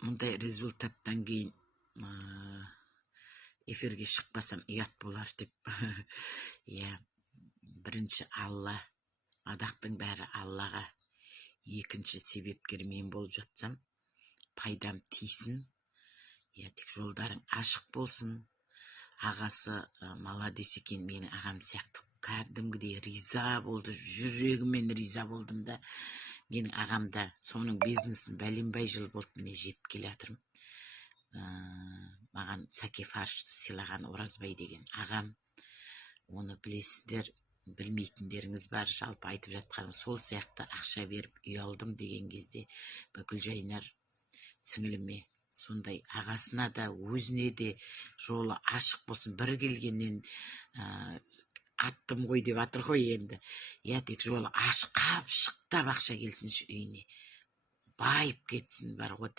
мындай результаттан кейін эфирге шықпасам ұят болар деп. Иә, бірінші Алла, мадақтың бәрі Аллаға. Екінші себепкер мен болып жатсам, пайдам тисін. Иә, тек жолдарың ашық болсын. Ағасы маладес екен, менің ағам сияқты кәдімгідей риза болды, жүрегіммен риза болдым да. Менің ағамда соның бизнесін бәленбай жыл болды міне жеп келе жатырмын. Маған Сәке фаршты сыйлаған Оразбай деген ағам, оны білесіздер, білмейтіндеріңіз бар, жалпы айтып жатқаным сол сияқты. Ақша беріп үй алдым деген кезде бүкіл Жайнар сіңіліме, сондай ағасына да өзіне де жолы ашық болсын. Бір келгеннен аттым ғой деп атыр ғой енді. Иә, тек жолы ашық, қапшықтап ақша келсінші үйіне, байып кетсін бар ғой.